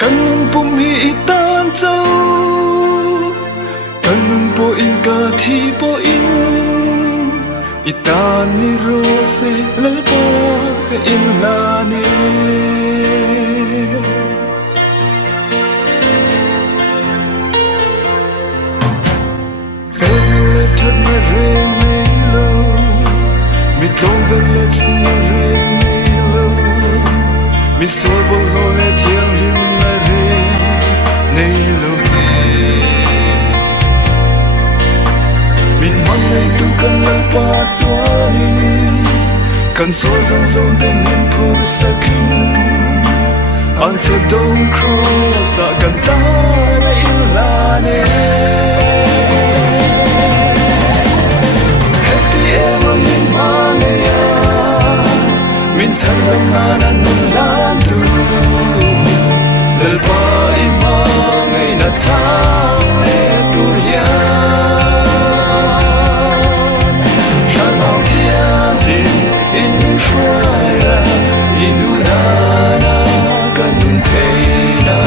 kanun pumi itan châu kanun po in ka thi po in itan ni rose lalpa ka in la ne fel thật na reng nei lo mi tlong bel let na reng nei lo mi sol bol lo le thiang lim na reng nei lo ne min mang nei tu kan lal pa chuani kan sol zong zong te min phur sakin an se dong cross sa kan ta na in la ne min mane ya min chan lam na nan nun lan tu lal pa I ma ngai na chang le tu ya shan long thiang din in phai la I du na na kan nun thei na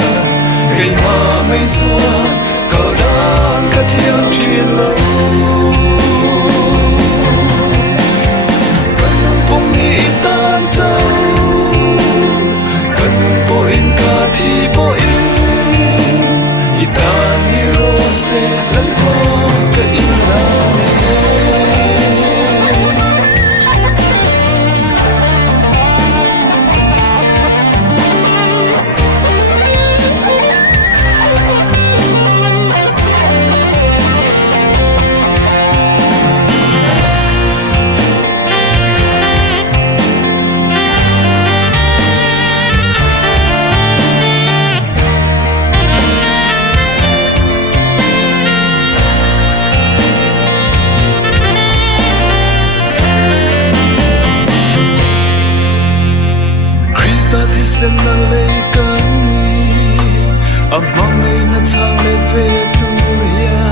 kai ma mai suan ka dan ka thiang chin lo sen na le kan ni amang nei na chang le ve turia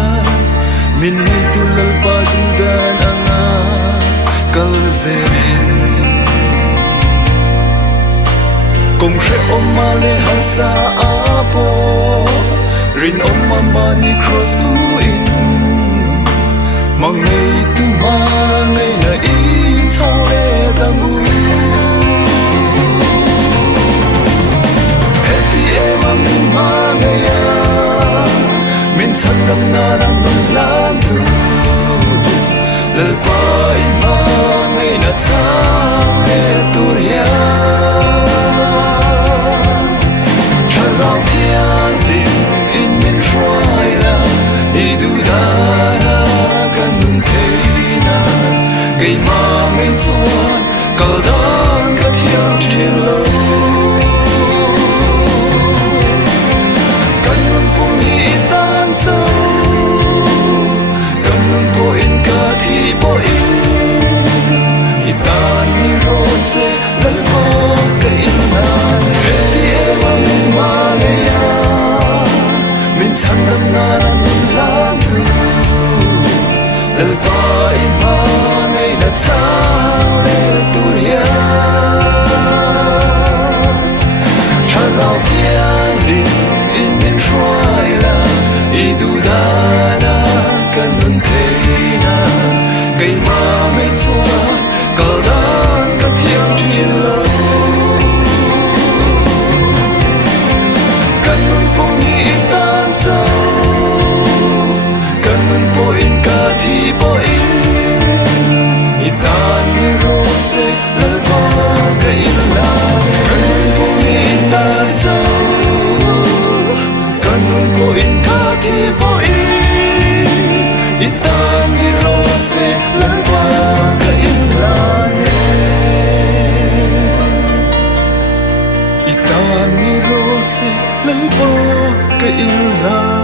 min ni tu lal pa du dan anga kal zerin kong re om ma le han sa apo rin om ma ni cross bu in mang nei tu ma nei na I chang le dang u min mane ya min chan lam na lang nun lan tu lal pa I ma ngai na chang le tu ya kan lao thiang lim in min phai la I du da na kan nun thei na kai ma mai chuan kal dan ka thiang thin lo lalpa ka in la